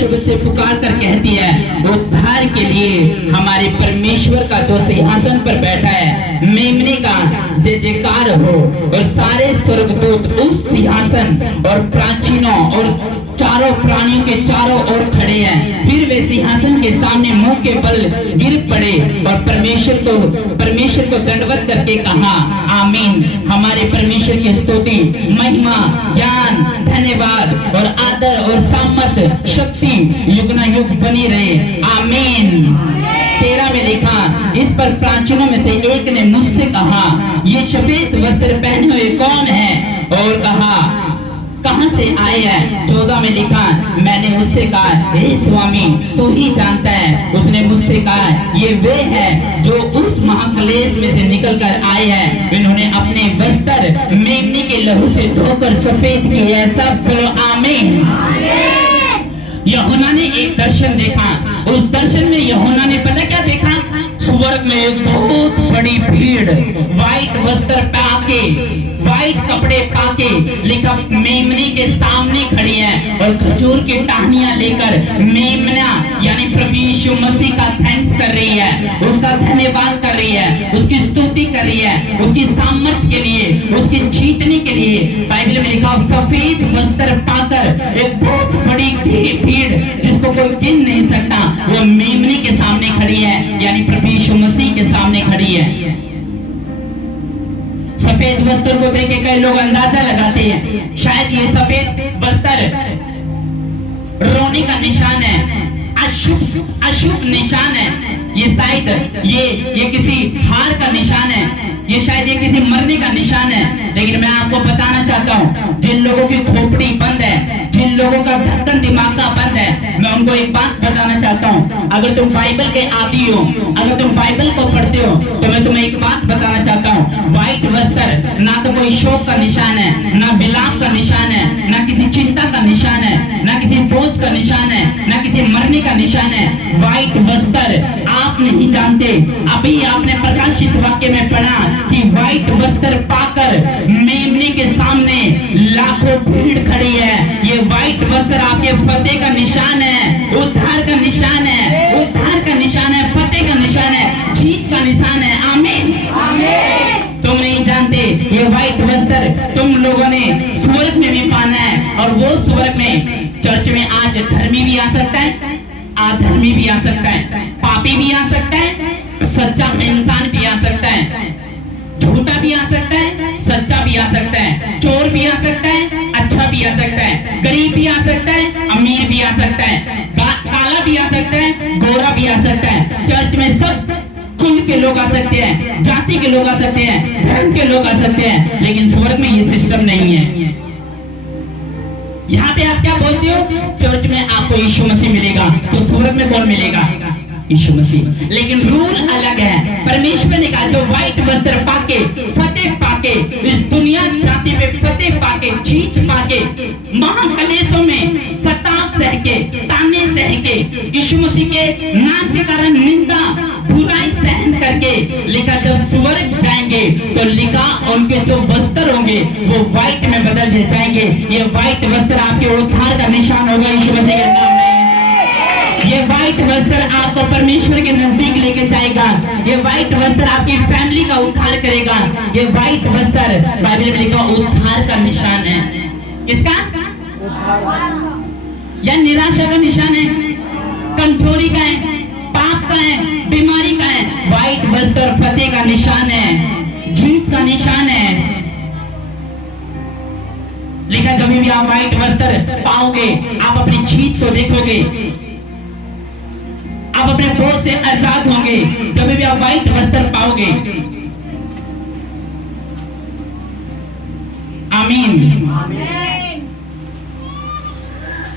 ईश्वर से पुकार कर कहती है, उद्धार के लिए हमारे परमेश्वर का जो सिंहासन पर बैठा है, मेमने का जय जयकार हो। और सारे स्वर्गदूत उस सिंहासन और प्राचीनों और चारों प्राणियों के चारों ओर खड़े हैं। फिर वे सिंहासन के सामने मुंह के बल गिर पड़े और परमेश्वर को दंडवत करके कहा, आमीन। हमारे परमेश्वर की स्तुति, महिमा, ज्ञान, धन्यवाद और आदर और सामर्थ, शक्ति युग बनी रहे, आमीन। 13 में लिखा, इस पर प्राचीनों में से एक ने मुझसे कहा, ये सफेद वस्त्र पहने हुए कौन है? और कहा, कहां से आए हैं? 14 में लिखा, मैंने उससे कहा, हे स्वामी, तू ही जानता है। उसने मुझसे कहा, ये वे हैं जो उस महाक्लेश में से निकल कर आए हैं। इन्होंने अपने वस्त्र मेमने के लहू से धोकर सफेद किए हैं। सब बोलो आमीन। यूहन्ना ने एक दर्शन देखा। उस दर्शन में यूहन्ना ने पता क्या देखा? स्वर्ग में एक बहुत बड़ी भीड़ व्हाइट वस्त्र पाके, व्हाइट कपड़े पाके, लिखा मेमने के सामने खड़ी है और खजूर की टहनियां लेकर मेमना यानी प्रभु यीशु मसीह का थैंक्स कर रही है, उसका धन्यवाद कर रही है, उसकी स्तुति कर रही है, उसकी सामर्थ के लिए, उसके जीतने के लिए। बाइबल में लिखा, सफेद वस्त्र पाकर एक बहुत बड़ी भीड़ जिसको कोई गिन नहीं सकता, वो मेमने के सामने खड़ी है, यानी प्रभु यीशु मसीह के सामने खड़ी है। सफेद वस्त्र को देख के कई लोग अंदाजा लगाते हैं, शायद ये सफेद वस्त्र रोने का निशान है, अशुभ निशान है। ये शायद ये किसी हार का निशान है, ये शायद ये किसी मरने का निशान है। लेकिन मैं आपको बताना चाहता हूँ, जिन लोगों की खोपड़ी बंद है, जिन लोगों का ढक्कन दिमाग का बंद है, मैं उनको एक बात बताना चाहता हूँ। अगर तुम बाइबल के आदी हो, अगर तुम बाइबल को पढ़ते हो, तो मैं तुम्हें एक बात बताना चाहता हूँ। व्हाइट वस्त्र ना तो कोई शोक का निशान है, ना विलाप का निशान है, ना किसी चिंता का निशान है, ना किसी बोझ का निशान है, ना किसी मरने का निशान है। व्हाइट वस्त्र आप नहीं जानते, अभी आपने प्रकाशित वाक्य में पढ़ा कि व्हाइट वस्त्र पाकर मेमने के सामने लाखों भीड़ खड़ी है। ये व्हाइट वस्त्र आपके फतेह का निशान है, उद्धार का निशान है, उद्धार का निशान है, फतेह का निशान है, जीत का निशान है। आमीन। तुम नहीं जानते, ये व्हाइट वस्त्र तुम लोगों ने स्वर्ग में भी पाना है। और वो स्वर्ग में चर्च में आज धर्मी भी आ सकता है, अधर्मी भी आ सकता है, पापी भी आ सकता है, सच्चा इंसान भी आ सकता है, झूठा भी आ सकता है, सच्चा भी आ सकता है, चोर भी आ सकता है, अच्छा भी आ सकता है, गरीब भी आ सकता है, अमीर भी आ सकता है, काला भी आ सकता है, गोरा भी आ सकता है। चर्च में सब कुल के लोग आ सकते हैं, जाति के लोग आ सकते हैं, धर्म के लोग आ सकते हैं, लेकिन स्वर्ग में ये सिस्टम नहीं है। यहाँ पे आप क्या बोलते हो? चर्च में आपको यीशु मसीह मिलेगा, तो स्वर्ग में कौन मिलेगा? यीशु मसीह। लेकिन रूल अलग है। परमेश्वर ने कहा, जो व्हाइट वस्त्र पाके, फतेह पाके, इस दुनिया जाति पे फतेह पाके, जीत पाके, महाक्लेशों में सताव सह के, ताने सह के, यीशु मसीह के नाम के कारण निंदा, बुराई सहन करके, लिखा जब स्वर्ग जाएंगे तो लिखा उनके जो वस्त्र होंगे वो व्हाइट में बदल जाएंगे। ये व्हाइट वस्त्र आपके उद्धार का निशान होगा यीशु मसीह के नाम में। ये व्हाइट वस्त्र आपको परमेश्वर के नजदीक लेके जाएगा। ये व्हाइट वस्त्र आपकी फैमिली का उद्धार करेगा। ये व्हाइट वस्त्र बाइबल में लिखा उद्धार का निशान है। किसका? या निराशा का निशान है, कमजोरी का है, पाप का है, बीमारी का है। व्हाइट वस्त्र फतेह का निशान है, जीत का निशान है। लिखा जब भी आप व्हाइट वस्त्र पाओगे, आप अपनी जीत को देखोगे, आप अपने बोझ से आजाद होंगे। जब भी आप व्हाइट वस्त्र पाओगे। आमीन।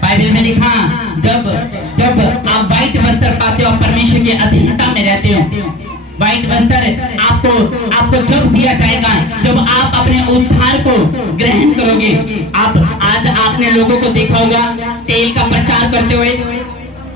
बाइबल में लिखा, जब आप व्हाइट वस्त्र पाते हो, परमेश्वर के अधीनता में रहते हो। व्हाइट वस्त्र आपको जब दिया जाएगा, जब आप अपने उद्धार को ग्रहण करोगे। आज आपने लोगों को देखा होगा तेल का प्रचार करते हुए,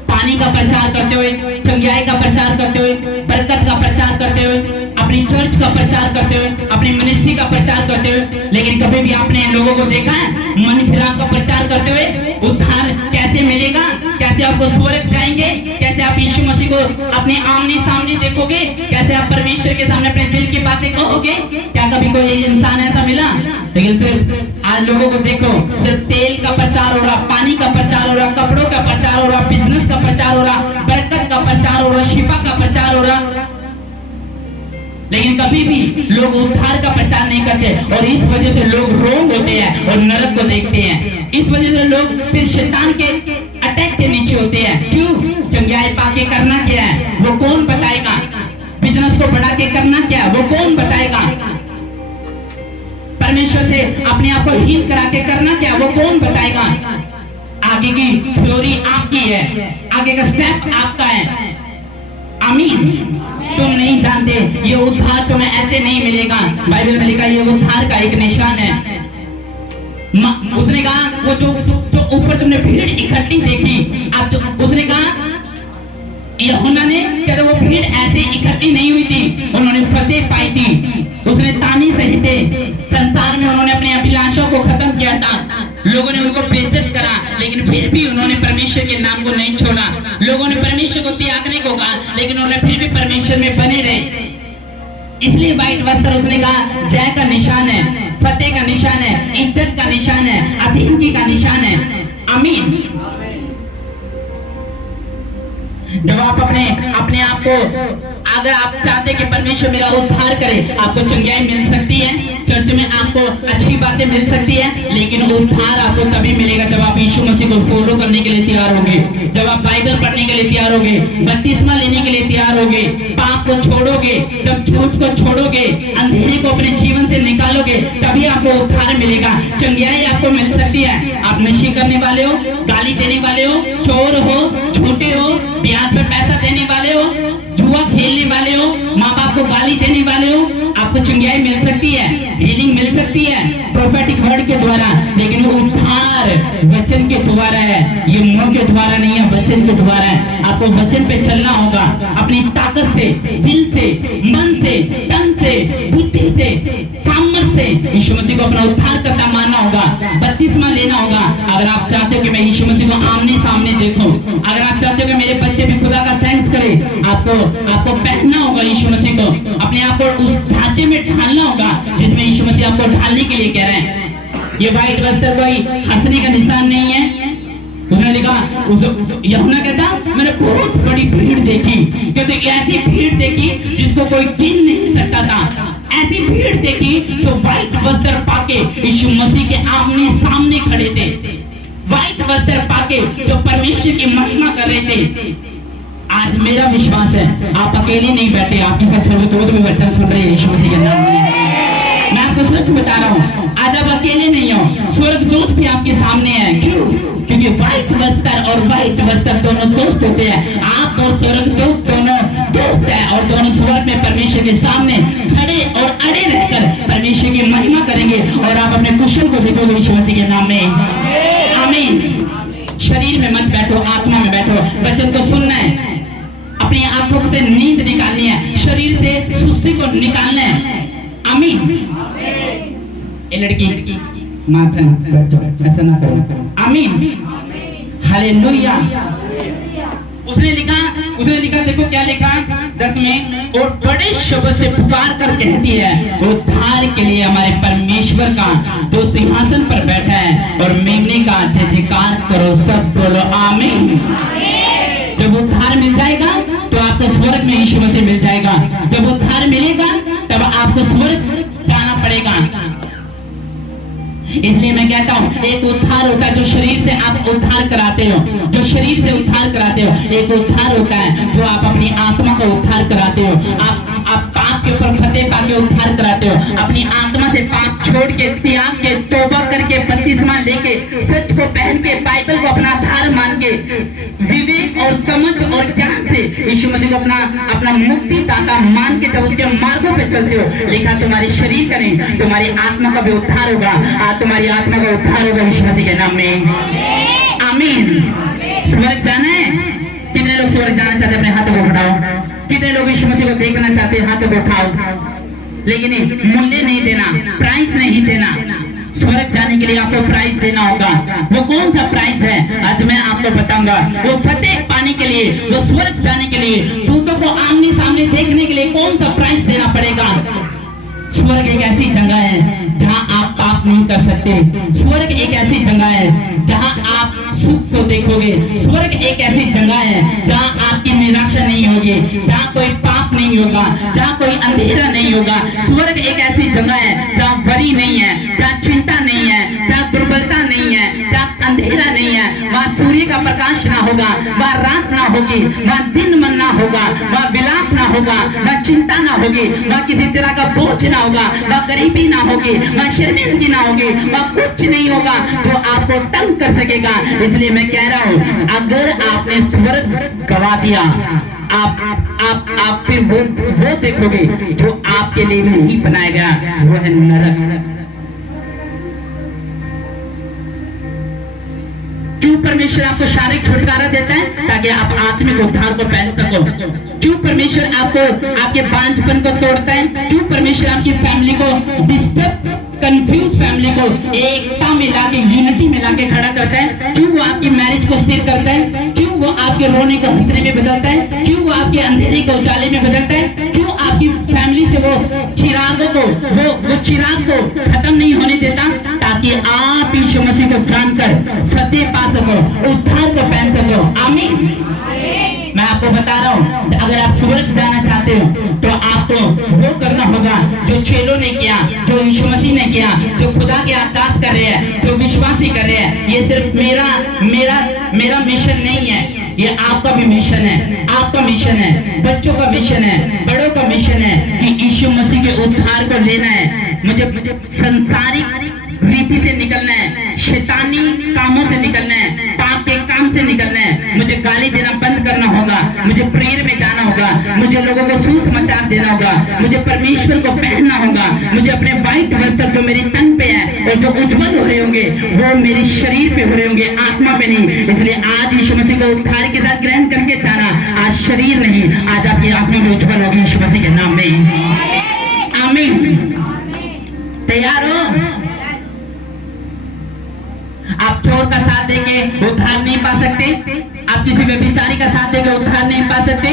पानी का प्रचार करते हुए, चंगाई का प्रचार करते हुए, बरकत का प्रचार करते हुए, अपनी चर्च का प्रचार करते हुए, अपनी मिनिस्ट्री का प्रचार करते हुए। लेकिन कभी भी आपने लोगों को देखा है मन फिराक का प्रचार करते हुए? उद्धार कैसे मिलेगा, कैसे कैसे आपको स्वर्ग जाएंगे, कैसे आप यीशु मसीह को अपने आमने सामने देखोगे, कैसे आप परमेश्वर के सामने अपने दिल की बातें कहोगे। क्या कभी कोई इंसान ऐसा मिला? लेकिन फिर आज लोगों को देखो, सिर्फ तेल का प्रचार हो रहा, पानी का प्रचार हो रहा, कपड़ों का प्रचार हो रहा, बिजनेस का प्रचार हो रहा, बरकत का प्रचार हो रहा, शिफा का प्रचार हो रहा, लेकिन कभी भी लोग उद्धार का प्रचार नहीं करते। और इस वजह से लोग रोग होते हैं और नरक को देखते हैं। इस वजह से लोग फिर शैतान के अटैक के नीचे होते हैं। क्यों? चंगाई पाके करना क्या है वो कौन बताएगा? बिजनेस को बढ़ा के करना क्या है वो कौन बताएगा? परमेश्वर से अपने आप को हीन करा के करना क्या वो कौन बताएगा? आगे की थ्योरी आपकी है, आगे का स्टेप आपका है। आमीन। तुम नहीं जानते ये उद्धार तुम्हें ऐसे नहीं मिलेगा। बाइबल में लिखा ये उद्धार का एक निशान है। उसने कहा वो जो ऊपर तुमने भीड़ इकट्ठी देखी, आप जो उसने कहा यूहन्ना ने कहते वो भीड़ ऐसे इकट्ठी नहीं हुई थी, उन्होंने फतेह पाई थी। उसने तानी सहिते संसार में उन्होंने अपने अभिलाषों को खत्म किया था। लोगों ने उनको बेइज्जत करा, लेकिन फिर भी उन्होंने परमेश्वर के नाम को नहीं छोड़ा। लोगों ने परमेश्वर को त्यागने को कहा, लेकिन उन्होंने फिर भी परमेश्वर में बने रहे। इसलिए व्हाइट वस्त्र उसने कहा जय का निशान है, फतेह का निशान है, इज्जत का निशान है, अधीनगी का निशान है। आमीन। जब आप अपने आप को, अगर आप चाहते कि परमेश्वर मेरा उद्धार करे, आपको चंगाई मिल सकती है, चर्च में आपको अच्छी बातें मिल सकती है, लेकिन उद्धार आपको तभी मिलेगा जब आप यीशु मसीह को फॉलो करने के लिए तैयार होगे, जब आप बाइबल पढ़ने के लिए तैयार होगे, बपतिस्मा लेने के लिए तैयार होगे, पाप को छोड़ोगे, जब झूठ को छोड़ोगे, अंधेरे को अपने जीवन से निकालोगे, तभी आपको उद्धार मिलेगा। चंगाई आपको मिल सकती है। आप नशे करने वाले हो, गाली देने वाले हो, चोर हो, झूठे हो, ब्याज पर पैसा देने वाले हो, जुआ खेलने वाले हो, माँ बाप को गाली देने वाले हो, आपको चंगाई मिल सकती है, हीलिंग मिल सकती है प्रोफेटिक वर्ड के द्वारा, लेकिन वो उद्धार वचन के द्वारा है। ये मुंह के द्वारा नहीं है, वचन के द्वारा है। आपको वचन पे चलना होगा, अपनी ताकत से, दिल से, मन से, तन से, बुद्धि से, सामर्थ्य से यीशु मसीह को अपना उद्धार करता मानना होगा, बपतिस्मा लेना होगा। अगर आप चाहते हो कि मैं यीशु मसीह को आमने सामने देखूं, अगर आप चाहते हो कि मेरे बच्चे भी खुदा का थैंक्स करें, आपको पहनना होगा यीशु मसीह को, अपने आप को उस ढांचे में ढालना होगा जिसमें यीशु मसीह आपको ढालने के लिए कह रहे हैं। ये व्हाइट वस्त्र कोई हंसने का निशान नहीं है। उसने लिखा, यूहन्ना कहता मैंने बहुत बड़ी भीड़ देखी, कहते ऐसी भीड़ देखी जिसको कोई गिन नहीं सकता था। ऐसी भीड़ देखी जो व्हाइट वस्त्र पाके यीशु मसीह के आमने सामने खड़े थे, व्हाइट वस्त्र पाके जो परमेश्वर की महिमा कर रहे थे। आज मेरा विश्वास है आप अकेले नहीं बैठे, आपके साथ स्वर्गदूत भी वचन सुन रहे हैं यीशु मसीह के नाम में। मैं आपको सच बता रहा हूँ, आज आप अकेले नहीं हो, स्वर्गदूत भी आपके सामने है। क्यों? क्योंकि व्हाइट वस्त्र और व्हाइट वस्त्र दोनों दोस्त होते हैं। आप और स्वर्गदूत दोनों दोस्त है और दोनों स्वर्ग में परमेश्वर के सामने खड़े और अड़े रहकर परमेश्वर की महिमा करेंगे और आप अपने कुशल को देखोगे यीशु मसीह के नाम में। आमीन। शरीर में मत बैठो, आत्मा में बैठो। वचन को सुनना है, अपनी आंखों से नींद निकालनी है, शरीर से सुस्ती को निकालना है। आमीन। ये लड़की माफ करना, ऐसा ना करो। आमीन। हालेलुया। उसने लिखा देखो क्या लिखा 10 में, और बड़े शब्द से पुकार कर कहती है उद्धार के लिए हमारे परमेश्वर का जो सिंहासन पर बैठा है और मेमने का जय जयकार करो, सब बोलो आमीन। जब उद्धार मिल जाएगा तो आपको स्वर्ग में यीशु मसीह मिल जाएगा। जब उद्धार मिलेगा तब आपको स्वर्ग जाना पड़ेगा। इसलिए मैं कहता हूँ एक उद्धार होता है जो शरीर से आप उद्धार कराते हो, जो शरीर से उद्धार कराते हो। एक उद्धार होता है जो आप अपनी आत्मा का उद्धार कराते हो। आप पाप के ऊपर फतेह पाके उद्धार कराते हो। अपनी आत्मा से पाप छोड़ के, त्याग के, तौबा करके, बपतिस्मा लेके, सच को पहन के, बाइबल को अपना आधार मान के, विवेक और समझ और ज्ञान से यीशु मसीह को अपना मुक्ति दाता मान के जब उसके मार्गों पे चलते हो, लिखा तुम्हारे शरीर का नहीं तुम्हारी आत्मा का भी उद्धार होगा। तुम्हारी आत्मा का उद्धार होगा यीशु मसीह के नाम में। आमीन। स्वर्ग जाना है? कितने लोग स्वर्ग जाना चाहते हैं? अपने हाथों को उठाओ। कितने लोग यीशु मसीह को देखना चाहते हैं? हाथों को उठाओ। लेकिन मूल्य नहीं देना, प्राइस नहीं देना, स्वर्ग जाने के लिए आपको प्राइस देना होगा। वो कौन सा प्राइस है आज मैं आपको बताऊंगा। वो फतेह पाने के लिए, वो स्वर्ग जाने के लिए, दूतों को आमने सामने देखने के लिए कौन सा प्राइस देना पड़ेगा। स्वर्ग एक ऐसी जगह है जहां आप पाप नहीं कर सकते। स्वर्ग एक ऐसी जगह है जहां आप सुख को देखोगे। स्वर्ग एक ऐसी जगह है जहां आपकी निराशा नहीं होगी, जहां कोई पाप नहीं होगा, जहां कोई अंधेरा नहीं होगा। स्वर्ग एक ऐसी जगह है जहां वरी नहीं है, जहां चिंता नहीं है, जहां दुर्बलता नहीं है, जहां अंधेरा नहीं है। वहां सूर्य का प्रकाश ना होगा, वहां रात ना होगी, वहां दिन मन ना होगा, वहां विलाप ना होगा, वहां चिंता ना होगी, वहां किसी तरह का बोझ ना होगा, वहां गरीबी ना होगी, वहां शर्मिंदगी ना होगी, वहां कुछ नहीं होगा जो आपको तंग कर सकेगा। इसलिए मैं कह रहा हूं, अगर आपने स्वर्ग गवा दिया, आप फिर वो देखोगे जो आपके लिए नहीं बनाया गया, वो है नरक। क्यों परमेश्वर आपको शारीरिक छुटकारा देता है? ताकि आप आत्मिक उद्धार को पहन सको। क्यों परमेश्वर आपको आपके बांझपन को तोड़ता है? क्यों परमेश्वर आपकी फैमिली को डिस्टर्ब, कंफ्यूज फैमिली को एकता में लाके, यूनिटी में लाके खड़ा करता है? क्यों वो आपकी मैरिज को स्थिर करता है? क्यों वो आपके रोने को हंसने में बदलता है? क्यों वो आपके अंधेरे को उजाले में बदलता है? क्यों आपकी फैमिली से वो चिरागों को, वो चिराग को खत्म नहीं होने देता? ताकि आप यीशु मसीह को जानकर फतेह पा सको, उद्धार को पहन सको। आमीन। मैं आपको बता रहा हूँ, अगर आप स्वर्ग जाना चाहते हो तो आपको वो करना होगा जो चेलों ने किया, जो यीशु मसीह ने किया, जो खुदा के आकाश कर रहे हैं, जो विश्वासी कर रहे हैं। ये सिर्फ मेरा मिशन नहीं है, ये आपका भी मिशन है। आपका मिशन है, बच्चों का मिशन है, बड़ों का मिशन है कि यीशु मसीह के उद्धार को लेना है। मुझे संसारिक रीति से निकलना है, शैतानी कामों से निकलना है, पाप के काम से निकलना है। मुझे गाली देना बंद करना होगा, मुझे प्रेयर में जाना होगा, मुझे लोगों को सुसमाचार देना होगा, मुझे परमेश्वर को पहनना होगा, मुझे अपने व्हाइट वस्त्र जो मेरे तन पे है और जो उज्जवल हो रहे होंगे वो मेरे शरीर पे हो रहे होंगे, आत्मा पे नहीं। इसलिए आज यीशु मसीह को उद्धार के साथ ग्रहण करके जाना। आज शरीर नहीं, आज आपकी आत्मा में उज्जवल होगी यीशु मसीह के नाम में। आमीन। तैयार हो? आप चोर का साथ देके उद्धार नहीं पा सकते, आप किसी व्यभिचारी का साथ देके उद्धार नहीं पा सकते,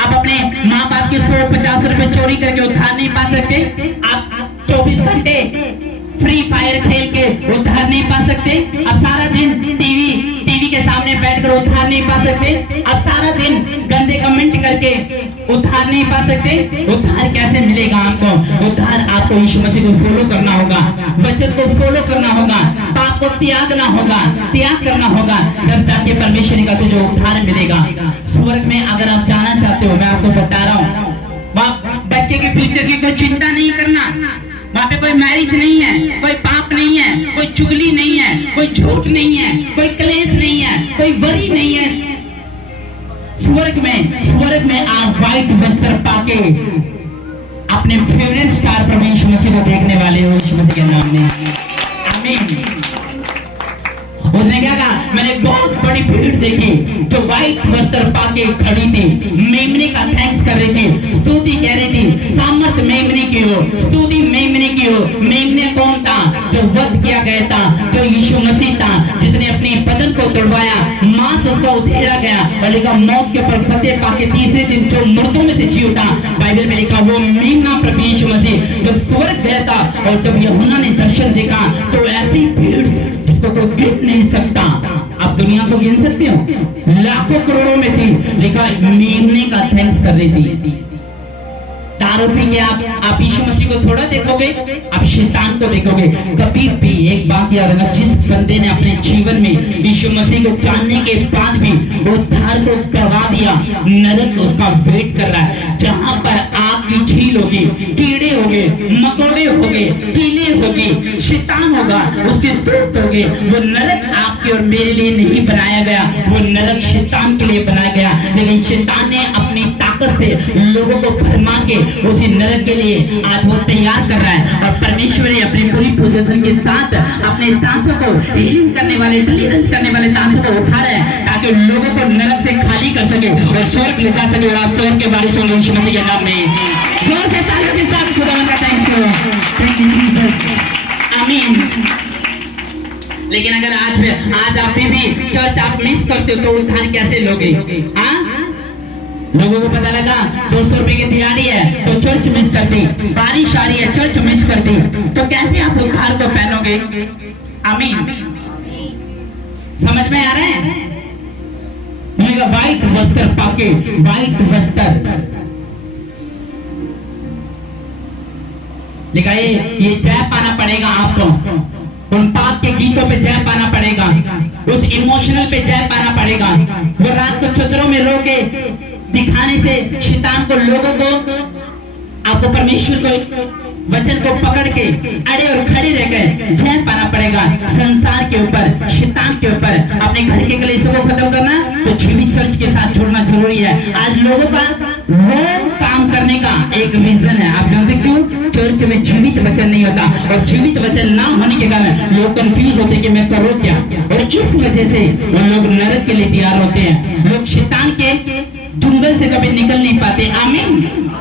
आप अपने माँ बाप के 150 रुपए चोरी करके उद्धार नहीं पा सकते, आप 24 घंटे फ्री फायर खेल के उद्धार नहीं पा सकते, आप सारा दिन टीवी के सामने बैठकर उद्धार नहीं पा सकते, आप सारा दिन गंदे कमेंट करके उद्धार नहीं पा सकते। उद्धार कैसे मिलेगा आपको? उद्धार आपको यीशु मसीह को फॉलो करना होगा, वचन को फॉलो करना होगा, पाप को त्यागना होगा, त्याग करना होगा, तब जाके परमेश्वर का तुझे उद्धार मिलेगा। स्वर्ग में अगर आप जाना चाहते हो, मैं आपको बता रहा हूँ, वहाँ बच्चे के फ्यूचर की कोई चिंता नहीं करना। वहाँ पे कोई मैरिज नहीं है, कोई पाप नहीं है, कोई चुगली नहीं है, कोई झूठ नहीं है, कोई क्लेश नहीं है, कोई वरी नहीं है। स्वर्ग में आप व्हाइट वस्त्र पाके अपने फेवरेट स्टार प्रभु यीशु मसीह को देखने वाले हो, यीशु मसीह के नाम में। आमीन। उसने क्या कहा? मैंने एक बहुत बड़ी भीड़ देखी जो व्हाइट वस्त्र पाके खड़ी थी, मेमने का थैंक्स कर रही थी, स्तुति कह रही थी, सामर्थ मेमने की हो, स्तुति मेमने की हो। मेमने कौन था? जो वध किया गया था, जो यीशु मसीह था, जिसने अपने बदन को तोड़वाया, मांस उसका उधेड़ा गया और लिखा मौत के ऊपर फतेह पाके तीसरे दिन जो मर्दों में से जी उठा। बाइबल में लिखा वो मेमना प्रभु यीशु मसीह जब स्वर्ग गया था और जब यूहन्ना ने दर्शन देखा तो ऐसी भीड़ जिसको कोई गिन नहीं सकता। आप दुनिया को गिन सकते हो? लाखों करोड़ों में थी, लिखा मेमने का थैंक्स कर रही थी। दारू पी के आप यीशु मसीह को थोड़ा देखोगे, आप शैतान को देखोगे। कभी भी एक बात याद रखना, जिस बंदे ने अपने जीवन में यीशु मसीह को जानने के बाद भी उद्धार को गवा दिया, नरक उसका वेट कर रहा है। जहां पर आपकी झील होगी, कीड़े होंगे, मकोड़े होंगे, कीले होगी, शैतान होगा, उसके दूत होंगे। वो नरक आपके और मेरे लिए नहीं बनाया गया, वो नरक शैतान के लिए बनाया गया। लेकिन शैतान ने अपनी ताकत से लोगों को भरमा के उसी नरक के लिए आज वो तैयार कर रहा है। और परमेश्वर ने अपनी पूरी पोजीशन के साथ अपने दासों को हीलिंग करने वाले, डिलीवरेंस करने वाले दासों को उठा रहा है ताकि लोगों को नरक से खाली कर सके और स्वर्ग ले जा सके। और आप स्वर्ग के बारे में यीशु मसीह के नाम में जोर से तालियों के साथ खुदा का थैंक यू जीसस। आमीन। लेकिन अगर आज आप भी चर्च आप मिस करते हो तो उद्धार कैसे लोगे? हाँ, लोगों को पता लगा 200 रुपए की दिहाड़ी है तो चर्च मिस कर दी, बारिश आ रही है चर्च मिस कर दी, तो कैसे आप उद्धार को पहनोगे? आमीन। समझ में आ रहा है? व्हाइट वस्त्र पाके, व्हाइट वस्त्र लिखा है, ये जय पाना पड़ेगा आपको, उन पाप के गीतों पे जय पाना पड़ेगा, उस इमोशनल पे जय पाना पड़ेगा। वो रात को चदरों में रो के दिखाने से शैतान को, लोगों को, आपको परमेश्वर को, वचन को पकड़ के अड़े और खड़े रह गए जय पाना पड़ेगा। संसार के ऊपर, शैतान के ऊपर, अपने घर के कलेशों को खत्म करना तो जीवित चर्च के साथ जुड़ना जरूरी है। आज लोगों का वो काम करने का एक रीजन है, आप जानते क्यों? चर्च में जीवित वचन नहीं होता, और जीवित वचन ना होने के कारण लोग कंफ्यूज होते कि मैं करूं क्या, और इस वजह से वो लोग नरक के लिए तैयार होते हैं। लोग शैतान के जंगल से कभी निकल नहीं पाते। आमीन।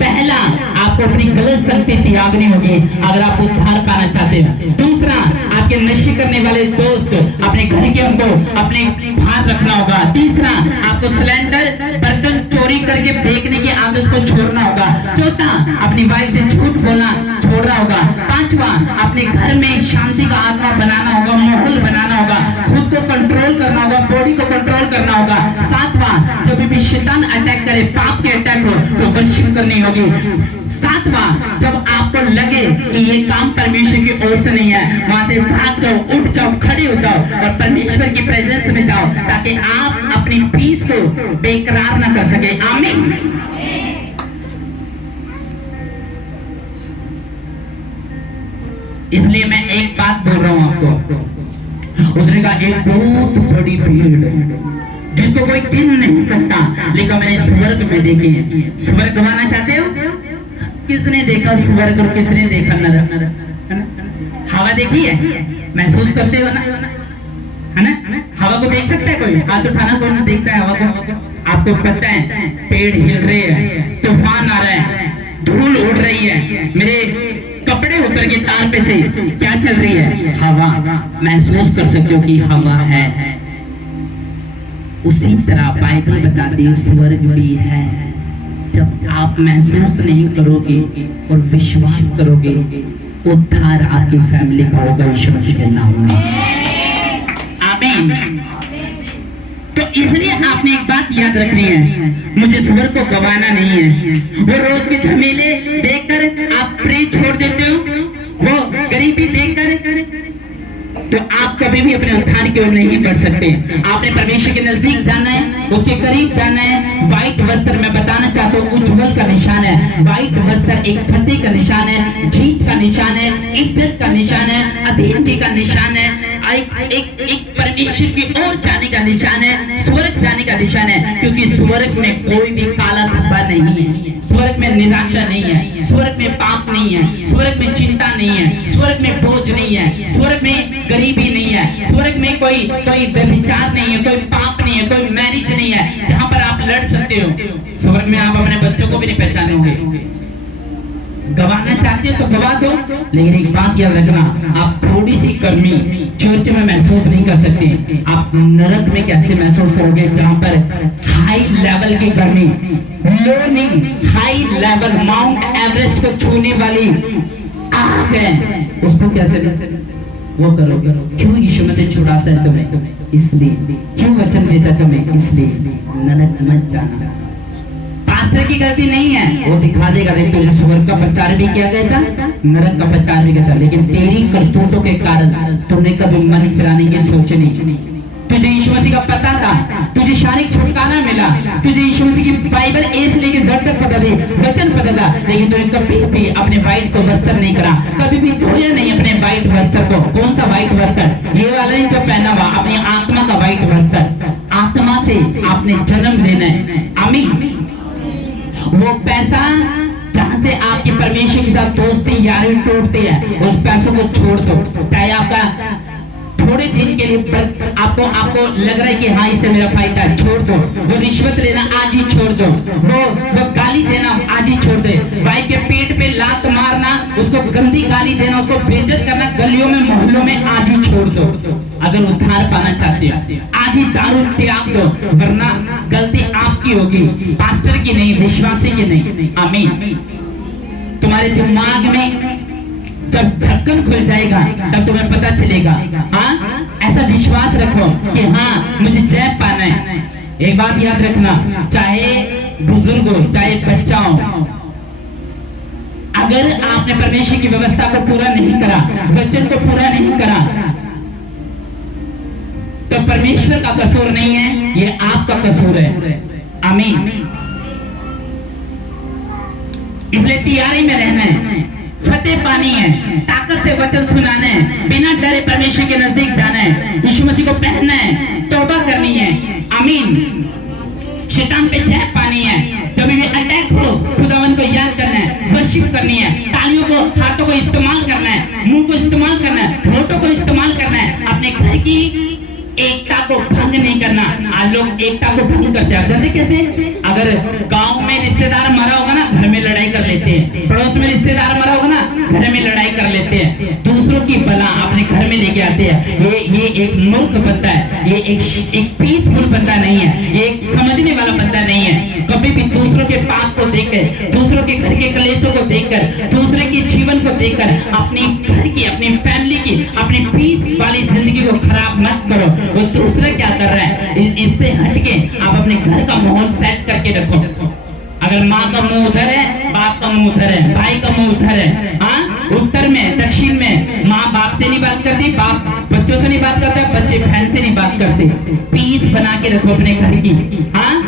पहला, आपको अपनी गलत संगति त्यागनी होगी अगर आप उद्धार पाना चाहते हैं। दूसरा, आपके नशे करने वाले दोस्त, अपने घर के उनको अपने भार रखना होगा। तीसरा, आपको सिलेंडर, बर्तन चोरी करके फेंकने की आदत को छोड़ना होगा। चौथा, अपनी वाइफ से झूठ बोलना छोड़ना होगा। पांचवा, अपने घर में शांति का आत्मा बनाना होगा, माहौल बनाना होगा, खुद को कंट्रोल करना होगा, बॉडी को कंट्रोल करना होगा। सातवां, जब भी शैतान अटैक करे, पाप के अटैक हो तो वर्शिप करनी होगी। सातवां, जब आपको लगे कि ये काम परमेश्वर की ओर से नहीं है, वहां से भाग जाओ, उठ जाओ, खड़े हो जाओ और परमेश्वर की प्रेजेंस में जाओ, ताकि आप अपनी पीस को बेकरार ना कर सके। आमीन। इसलिए मैं एक बात बोल रहा हूं आपको, उसने कहा एक बहुत बड़ी भीड़ जिसको कोई गिन नहीं सकता, लेकिन मैंने स्वर्ग में देखे हैं। स्वर्ग गवाना चाहते हो? किसने देखा स्वर्ग और किसने देखा नरक? हवा देखी है? महसूस करते हो ना, है ना? हवा को देख सकता है कोई? हाथ उठाना, कौन देखता है हवा को? आपको पता है पेड़ हिल रहे हैं, तूफान आ रहा है, धूल उड़ रही है, मेरे कपड़े उतर के तार पे से क्या चल रही है? हवा। महसूस कर सकते हो कि हवा है। उसी तरह बाइबल बताती है स्वर्ग भी है। जब आप महसूस नहीं करोगे और विश्वास करोगे, उद्धार आपकी फैमिली का होगा यीशु मसीह के नाम में। आमीन। तो इसलिए आपने एक बात याद रखनी है, मुझे स्वर्ग को गवाना नहीं है। वो रोज के झमेले देखकर आप प्रे छोड़ देते हो, वो गरीबी देखकर तो आप कभी भी अपने उद्धार की ओर नहीं बढ़ सकते। आपने परमेश्वर के नजदीक जाना है, उसके करीब जाना है। व्हाइट वस्त्र मैं बताना चाहता हूँ उज्जवल का निशान है। व्हाइट वस्त्र एक फतेह का निशान है, जीत का निशान है, इज्जत का निशान है, अधीनता का निशान है, एक परमेश्वर की ओर जाने का निशान है, स्वर्ग जाने का निशान है। क्योंकि स्वर्ग में कोई भी काला धब्बा नहीं है, स्वर्ग में निराशा नहीं है, स्वर्ग में पाप नहीं है, स्वर्ग में चिंता नहीं है, स्वर्ग में बोझ नहीं है, स्वर्ग में गरीबी नहीं है, स्वर्ग में कोई व्यभिचार नहीं है, कोई पाप नहीं है, कोई मैरिज नहीं है जहां पर आप लड़ सकते हो। स्वर्ग में आप अपने बच्चों को भी नहीं पहचानोगे। गवाना चाहते हो तो गवा दो, लेकिन एक बात याद रखना, आप थोड़ी सी गर्मी चर्च में महसूस नहीं कर सकते। आप नरक में कैसे महसूस करोगे जहां पर हाई लेवल की गर्मी, लो नहीं, हाई लेवल, माउंट एवरेस्ट को छूने वाली आग है, उसको कैसे वो करोगे? क्यों यीशु मसीह छुड़ाता है तुम्हें? इसलिए। क्यों वचन देता तुम्हें? इसलिए। नरक मत जाना। पास्टर की गलती नहीं है, वो दिखा देगा देख तुझे स्वर्ग का प्रचार भी किया गया था, नरक का प्रचार भी किया था, लेकिन तेरी करतूतों के कारण तुमने कभी मन फिराने की सोची नहीं। तुझे यीशु मसीह का पता था, तुझे शारीरिक छुटकारा मिला, तुझे यीशु मसीह की बाइबल ए से लेके जेड तक पता थी, वचन पता था, लेकिन तूने कभी भी अपने वाइट को वस्त्र नहीं करा, कभी भी धोया नहीं अपने वाइट वस्त्र को। कौन सा वाइट वस्त्र? ये वाला नहीं जो पहना हुआ, अपनी आत्मा का वाइट वस्त्र। आत्मा से आपने जन्म लेना है। आमीन। वो पैसा जहां से आपकी परमेश्वर के साथ दोस्ती यारी टूटती है, उस पैसों को छोड़ दो। चाहे आपका थोड़े दिन के लिए आपको लग रहा है कि हाँ इससे मेरा फायदा है, छोड़ दो। वो रिश्वत लेना आज ही छोड़ दो, वो गाली देना आज ही छोड़ दे, भाई के पेट पे लात मारना, उसको गंदी गाली देना, उसको बेइज्जत करना गलियों में मोहल्लों में आज ही छोड़ दो। अगर उद्धार पाना चाहते हो आज ही दारू त्याग दो, वरना गलती आपकी होगी, पास्टर की नहीं, विश्वासी की नहीं। आमीन। तुम्हारे दिमाग में जब ढक्कन खुल जाएगा तब तुम्हें पता चलेगा। हाँ, ऐसा विश्वास रखो कि हाँ मुझे जय पाना है। एक बात याद रखना, चाहे बुजुर्ग हो चाहे बच्चा हो, अगर आपने परमेश्वर की व्यवस्था को पूरा नहीं करा, वचन को पूरा नहीं करा, तो परमेश्वर का कसूर नहीं है, ये आपका कसूर है। आमीन। इसलिए तैयारी में रहना है, फतेह पानी है, ताकत से वचन सुनाना है, बिना डरे परमेश्वर के नजदीक जाना है, यीशु मसीह को पहनना है, तौबा करनी है। आमीन। शैतान पे जय पानी है, जब भी अटैक हो खुदावन को याद करना है, वर्शिप करनी है, तालियों को, हाथों को इस्तेमाल करना है, मुंह को इस्तेमाल करना है, होठों को इस्तेमाल करना है, अपने घर की एकता को भंग नहीं करना। आज लोग एकता को भंग करते हैं, जानते कैसे? अगर गांव में रिश्तेदार मरा होगा ना, घर में लड़ाई कर लेते हैं, पड़ोस में रिश्तेदार मरा होगा ना, घर में लड़ाई कर लेते हैं, दूसरों की बला अपने घर में लेके आते हैं। ये एक मूर्ख बंदा है, ये एक पीसफुल बंदा नहीं है, ये एक समझने वाला बंदा नहीं है। कभी भी दूसरों के पाप को देखकर, दूसरों के घर के कलेशों को देखकर, दूसरे के जीवन को देखकर अपनी घर की, अपनी फैमिली की, अपनी पीस वाली जिंदगी को खराब मत करो। वो दूसरा क्या कर रहा है, इससे हटके आप अपने घर का माहौल सेट करके रखो। अगर माँ का मुंह उधर है, बाप का मुंह उधर है, भाई का मुंह उधर है, हाँ, उत्तर में दक्षिण में माँ बाप से नहीं बात करती, बाप बच्चों से नहीं बात करता, बच्चे बहन से नहीं बात करते। पीस बना के रखो अपने घर की। हाँ,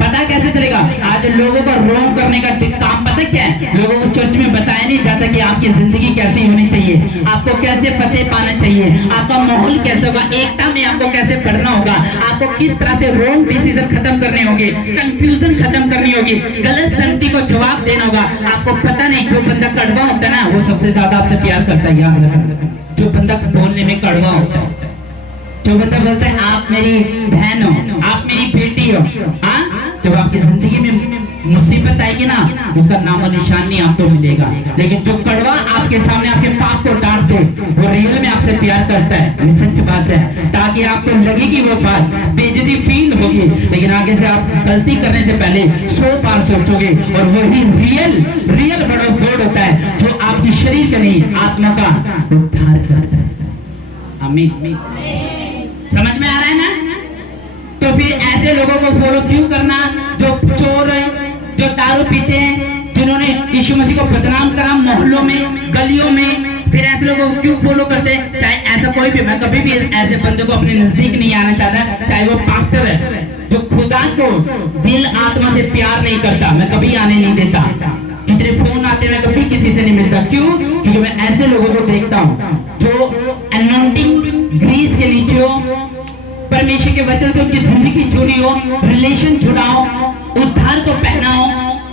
पता कैसे चलेगा? आज लोगों का रोंग करने का काम पता क्या है? लोगों को चर्च में बताया नहीं जाता कि आपकी जिंदगी कैसी होनी चाहिए, आपको कैसे फतेह पाना चाहिए, आपका माहौल कैसे होगा, एकता में आपको कैसे पढ़ना होगा, आपको किस तरह से रोंग डिसीजन खत्म करने होंगे, कंफ्यूजन खत्म करनी होगी, गलत संगति को जवाब देना होगा। आपको पता नहीं, जो बंदा कड़वा होता है ना, वो सबसे ज्यादा आपसे प्यार करता है। याद रखना, जो बंदा बोलने में कड़वा होता है, जो बंदा बोलता है आप मेरी बहन हो, आप मेरी बेटी हो, हाँ, जब आपकी जिंदगी में मुसीबत आएगी ना, उसका नाम और निशान नहीं आपको मिलेगा। लेकिन जो कड़वा आपके सामने आपके पाप को डांट दे, वो रियल में आपसे प्यार करता है। ये सच बात है, ताकि आपको लगेगी वो बात, बेइज्जती फील होगी, लेकिन आगे से आप गलती करने से पहले 100 बार सोचोगे। और वही रियल बड़ा गॉड होता है, जो आपकी शरीर का नहीं, आत्मा का उद्धार करता है। आमीन। समझ में आ रहा है ना? तो फिर ऐसे लोगों को फॉलो क्यों करना, जो चोर है, जो दारू पीते हैं, जिन्होंने यीशु मसीह को बदनाम करा मोहल्लों में, गलियों में, फिर ऐसे लोगों को क्यों फॉलो करते हैं? चाहे ऐसा कोई भी, मैं कभी भी ऐसे बंदे को अपने नजदीक नहीं आना चाहता, चाहे वो पास्टर है, जो खुदा को दिल आत्मा से प्यार नहीं करता, मैं कभी आने नहीं देता। कितने फोन आते, मैं कभी किसी से नहीं मिलता। क्यों? क्योंकि मैं ऐसे लोगों को देखता हूँ जो अनॉइंटिंग ग्रीस के नीचे हो, परमेश्वर के वचन से उनकी जिंदगी जुड़ी हो, रिलेशन जुड़ाओ, उद्धार को पहनाओ,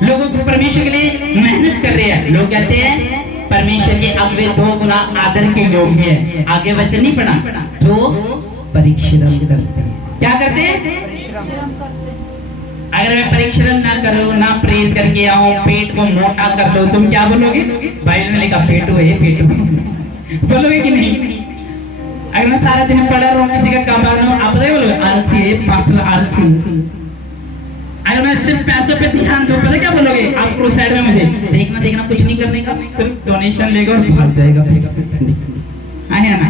लोगों को परमेश्वर के लिए मेहनत कर रहे हैं। लोग कहते हैं परमेश्वर के अगवे 2 गुना आदर के योग्य है। आगे वचन नहीं पढ़ा, जो परिश्रम करते हैं। क्या करते हैं? अगर मैं परिश्रम ना करूं, ना प्रेज करके आऊं, पेट को मोटा कर लो, तुम क्या बोलोगे? बाइबल में लिखा पेटू है, पेटू बोलोगे कि नहीं? अगर मैं सारा दिन पढ़ा रहूं, किसी का काम आप बोलोगे आलसी है, पास्टर आलसी। अगर मैं सिर्फ पैसों पे ध्यान दूं, पता क्या बोलोगे आप? क्रूसाइड में मुझे देखना कुछ नहीं करने का, सिर्फ डोनेशन लेगा और भाग जाएगा। है ना?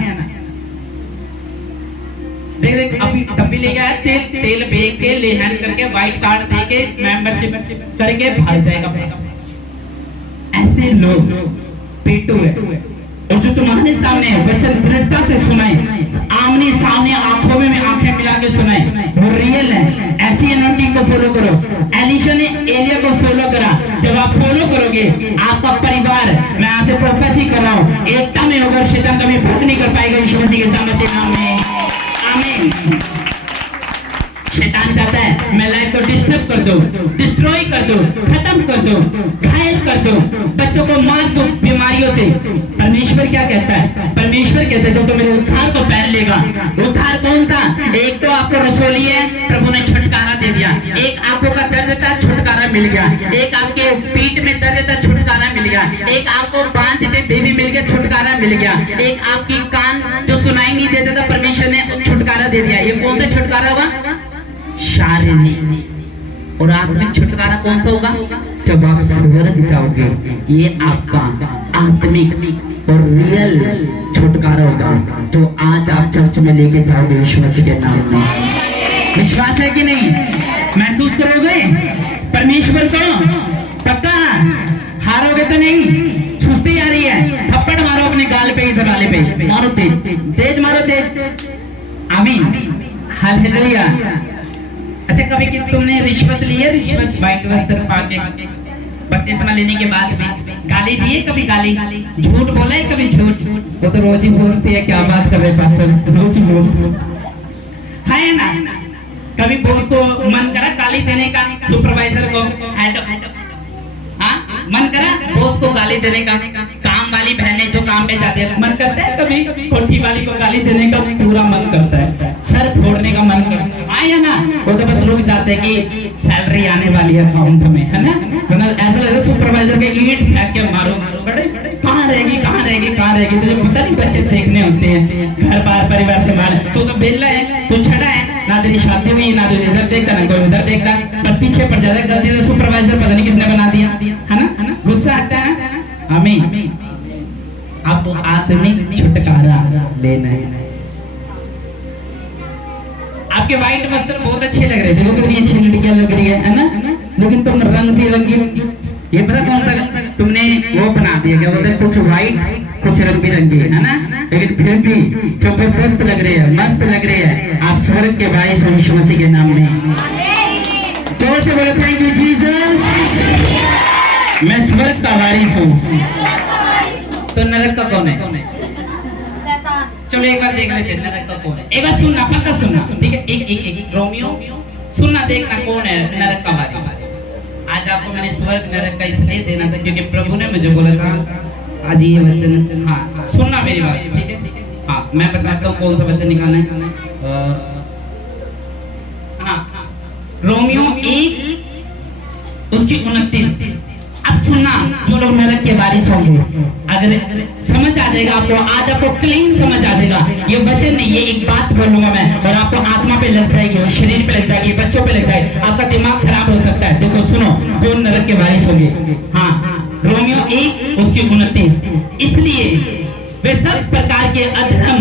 देख अभी तब भी ले गया तेल बेच के, ले हैंड करके, व्हाइट कार्ड दे के, मेंबरशिप करके भाग जाएगा। ऐसे लोग पेटू है। और जो तुम्हारे सामने वचन दृढ़ता से सुनाए, आमने सामने आंखों में आंखें मिला के सुनाए, वो रियल है। ऐसी एनोटिंग को फॉलो करो। एलिशा ने एलिया को फॉलो करा। जब आप फॉलो करोगे, आपका परिवार, मैं यहाँ से प्रोफेसी कर रहा हूँ, एकता में होगा, शैतान कभी भूख नहीं कर पाएगा। यीशु मसीह के नाम में आमीन। शैतान चाहता है मैं लाइफ को डिस्टर्ब कर दूं, डिस्ट्रॉय कर दूं, खत्म कर दूं, घायल कर दूं, बच्चों को मार दूं बीमारियों से। परमेश्वर क्या कहता है? परमेश्वर कहता है जो तो मेरे उद्धार को पहन लेगा। उद्धार कौन था? एक तो आपको रसोली है, प्रभु ने छुटकारा दे दिया। एक आंखों का दर्द था, छुटकारा मिल गया। एक आपके पीठ में दर्द था, छुटकारा मिल गया। एक आपको बांझ थे बेबी मिल गया, छुटकारा मिल गया। एक आपकी कान जो सुनाई नहीं देता था, परमेश्वर ने छुटकारा दे दिया। ये कौन सा छुटकारा हुआ? शारीरिक। और आत्मिक छुटकारा कौन सा होगा? जब आप स्वर्ग जाओगे, ये आपका आत्मिक और रियल छुटकारा होगा, जो आज आप चर्च में लेके जाओगे यीशु मसीह के नाम में। विश्वास है कि नहीं? महसूस करोगे परमेश्वर को? पक्का? हारोगे तो नहीं? सुस्ती आ रही है, थप्पड़ मारो अपने गाल पे, इधर गाले पे मारो, तेज तेज मारो, तेज। आमीन, हालेलुया। अच्छा, कभी कि तुमने रिश्वत ली है? रिश्वत व्हाइट वस्त्र पाके बपतिस्मा लेने के बाद भी गाली दी है? कभी गाली, झूठ बोला है कभी? झूठ वो तो रोज ही बोलती है, क्या बात कर रहे पास्टर, रोज ही बोलते है ना। कभी बॉस को मन करा गाली देने का, सुपरवाइजर को, हाँ मन करा बॉस को गाली देने का? काम वाली बहनें जो काम पे जाती है, मन करता है कभी कोठी वाली को गाली देने का? पूरा मन करता है, सर फोड़ने का मन करता है, या ना? वो तो बस लोग चाहते हैं कि सैलरी आने वाली है अकाउंट में, है ना? ऐसा लगता है सुपरवाइजर के ईंट फेंक के मारो, कहाँ रहेगी, कहाँ रहेगी, कहाँ रहेगी? तुझे पता नहीं बच्चे देखने होते हैं, घर बार परिवार से मार। तू तो बेला है, तू छड़ा है, ना तेरी शादी हुई, ना तुझे इधर देखता, ना कोई उधर देखता, बस पीछे पड़ जाता है। गलती से सुपरवाइजर पता नहीं किसने बना दिया, है ना? गुस्सा आता है ना? आमीन। आपको आत्मिक छुटकारा लेना है। आपके व्हाइट वस्त्र बहुत अच्छे लग रहे थे, देखो कितनी अच्छी लड़कियां लग रही है ना? लेकिन तुम रंग बिरंगी, ये पता कौन सा तुमने वो बना दिया, क्या बोलते हैं, कुछ व्हाइट कुछ रंग बिरंगी, है ना? लेकिन फिर भी जबरदस्त लग रही है, मस्त लग रही है। आप स्वर्ग के भाई यीशु मसीह के नाम में जोर से बोलो थैंक यू जीसस। मैं स्वर्ग का वारिस हूँ। तो नरक का कौन है? चलो एक बार देख लेते हैं नरक का कौन है। एक बार सुनना, पक्का सुनना, ठीक है? एक रोमियो सुनना, देखना कौन है नरक का वारिस। आज आपको मैंने स्वर्ग नरक का इसलिए देना था क्योंकि प्रभु ने मुझे बोला था आज ये वचन। हाँ सुनना मेरी बात, ठीक है? हाँ मैं बताता हूँ कौन सा वचन निकालना है। हाँ रोमियो 1 उसकी 29। अब सुनना, जो लोग नरक के वारिस होंगे, अगर समझ आ जाएगा आपको, आज आपको क्लीन समझ आ जाएगा। ये वचन नहीं, ये एक बात बोलूंगा मैं, और आपको आत्मा पे लग जाएगी, और शरीर पे लग जाएगी, बच्चों पे लग जाएगी, आपका दिमाग खराब हो सकता है। देखो सुनो, कौन नरक के वारिस होंगे। हाँ रोमियो 1 उसकी 29। इसलिए वे सब प्रकार के अधर्म,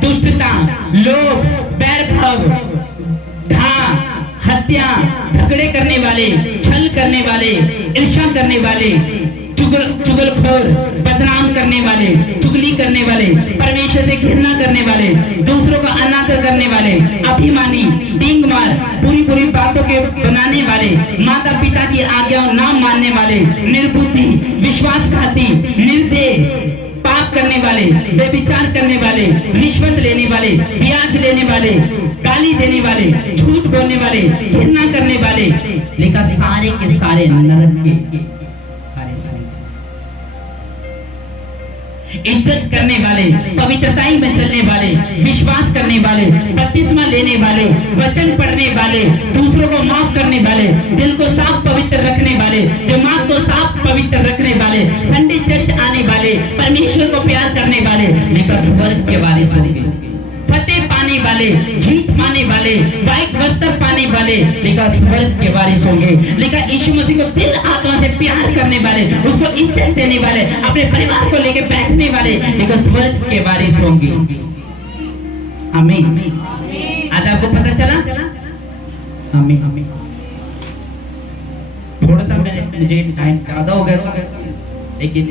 दुष्टता, लोभ, बैरभाव, हत्या, झगड़े करने वाले, छल करने वाले, ईर्ष्या करने वाले, चुगलखोर, बदनाम करने वाले, चुगली करने वाले, परमेश्वर से घृणा करने वाले, दूसरों का अनादर करने वाले, अभिमानी, डींगमार, बुरी बुरी बातों के बनाने वाले, माता पिता की आज्ञा ना मानने वाले, निर्बुद्धि, विश्वासघाती, निर्दयी, पाप करने वाले, व्यभिचार करने वाले, रिश्वत लेने वाले, ब्याज लेने वाले, गाली देने वाले, झूठ बोलने वाले, घृणा करने वाले, लेकिन सारे के सारे नरक के इज्जत करने वाले, पवित्रताई में चलने वाले, विश्वास करने वाले, बपतिस्मा लेने वाले, वचन पढ़ने वाले, दूसरों को माफ करने वाले, दिल को साफ पवित्र रखने वाले, दिमाग को साफ पवित्र रखने वाले, संडे चर्च आने वाले, परमेश्वर को प्यार करने वाले, लेकिन स्वर्ग के वारिस होंगे। फतेह पाने वाले, जीत पाने वाले, व्हाइट वस्त्र पाने वाले, लेकिन स्वर्ग के वारिस होंगे। लेकिन यीशु मसीह को दिल आत्मा से प्यार करने वाले, उसको इज्जत देने वाले, अपने परिवार को लेकर बैठने वाले, लेकिन स्वर्ग के वारिस होंगे। आमीन। आज आपको पता चला? आमीन। थोड़ा सा मुझे टाइम ज्यादा हो गया, लेकिन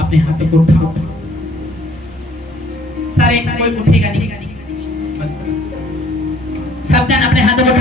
अपने हाथों को उठाओ। सारे कोई उठेगा नहीं, सब जन अपने हाथों को